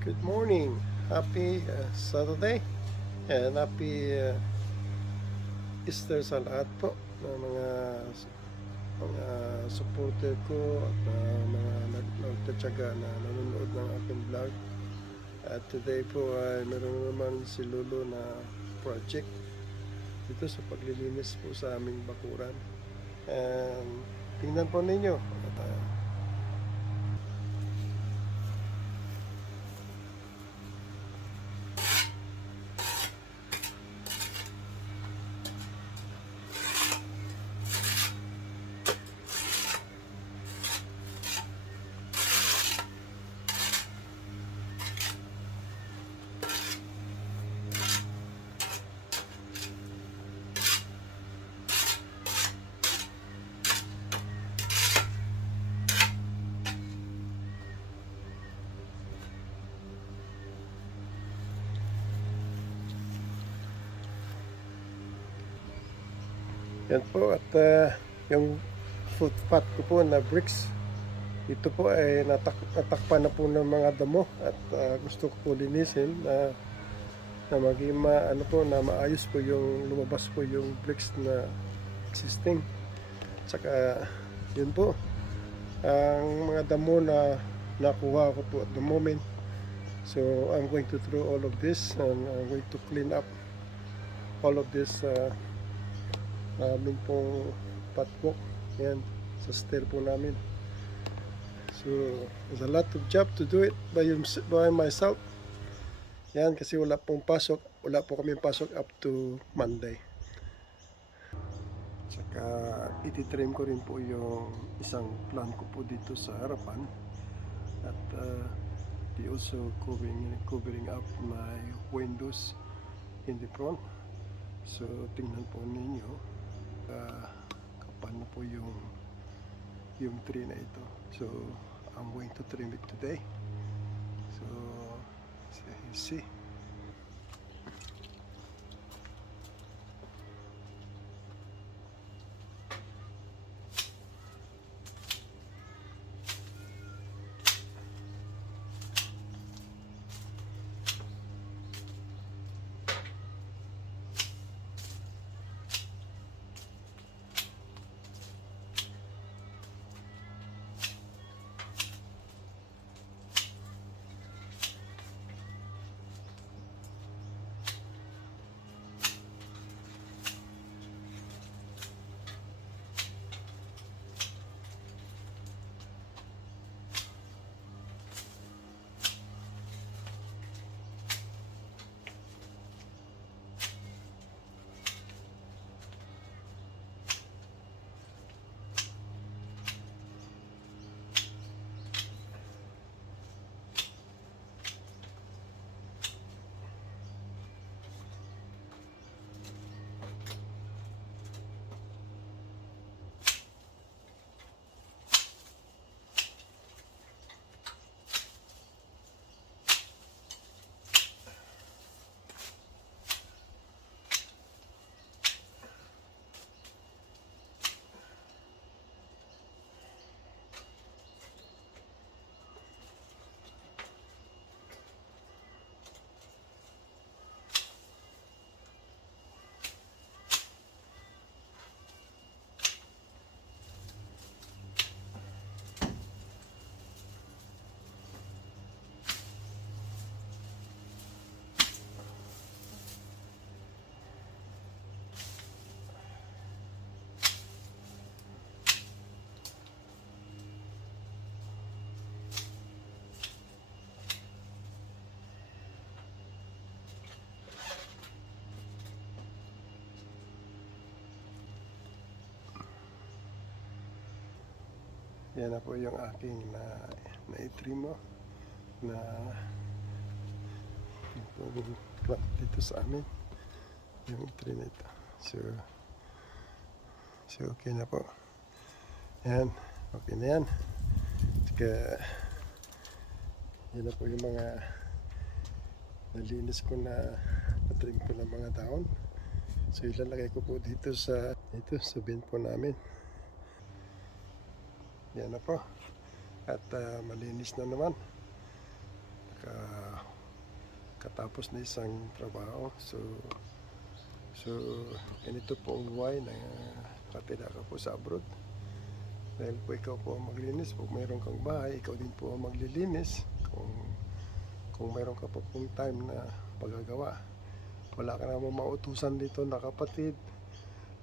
Good morning. Happy Saturday and happy Easter sa lahat po ng mga supporter ko at mga nagtatyaga na nanonood ng aking vlog. At today po ay meron naman si Lolo na project dito sa paglilinis po sa aming bakuran. And tingnan po ninyo. At, yan po at yung footpath ko po na bricks ito po ay natakpan na po ng mga damo at gusto ko po linisin na maging ano po na maayos po yung lumabas po yung bricks na existing. Tsaka yun po ang mga damo na nakuha ko po at the moment. So I'm going to throw all of this and I'm going to clean up all of this namin pong patwalk. Yan, sa stair po namin. So, there's a lot of job to do it by myself. Yan, kasi wala pong pasok. Wala po kami pasok up to Monday. Tsaka, ititrim ko rin po yung isang plan ko po dito sa harapan. At be also covering up my windows in the front. So, tingnan po ninyo kapano po yung tree na ito. So I'm going to trim it today. So see. Yan na po yung aking na-trim mo na plant dito sa amin yung tree na ito. So okay na po. Yan, okay na yan. Tsaka yan na po yung mga nalinis ko na trim ko ng mga dahon. So ilalagay ko po dito sa bin po namin. Yan na po. At malinis na naman. katapos na isang trabaho. So ganito po ang buhay na katira ka po sa abroad. Dahil po ikaw po ang maglinis. Pag mayroon kang bahay, ikaw din po ang maglilinis. Kung mayroon ka po pong time na paggagawa, wala ka namang mautusan dito na kapatid,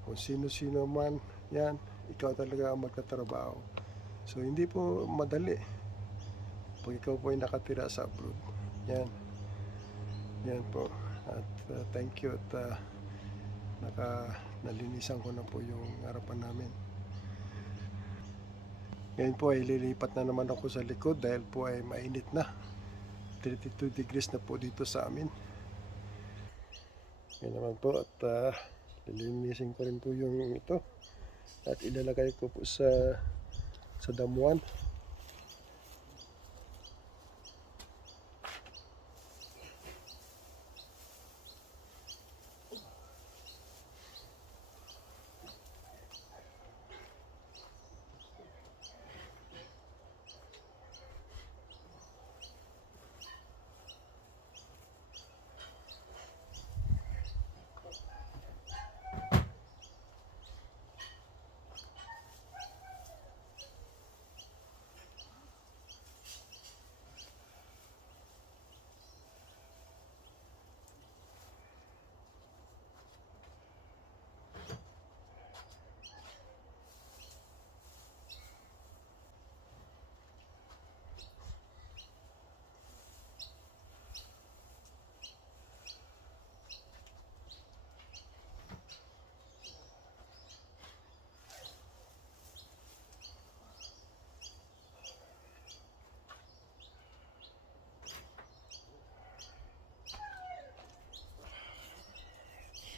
kung sino-sino man, yan, ikaw talaga ang magtatrabaho. So hindi po madali pag ikaw po ay nakatira sa abroad. Yan po. At thank you at nalinisan ko na po yung harapan namin. Ngayon po ay lilipat na naman ako sa likod dahil po ay mainit na. 32 degrees na po dito sa amin. Yan naman po at lilinisin ko rin po yung ito at ilalagay ko po sa damuhan.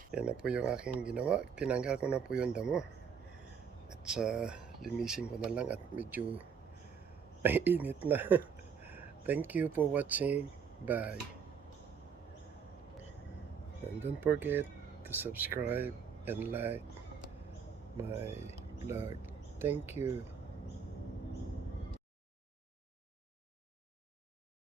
Yan na po yung aking ginawa. Tinanggal ko na po yung damo. At linisin ko na lang at medyo naiinit na. Thank you for watching. Bye. And don't forget to subscribe and like my vlog. Thank you.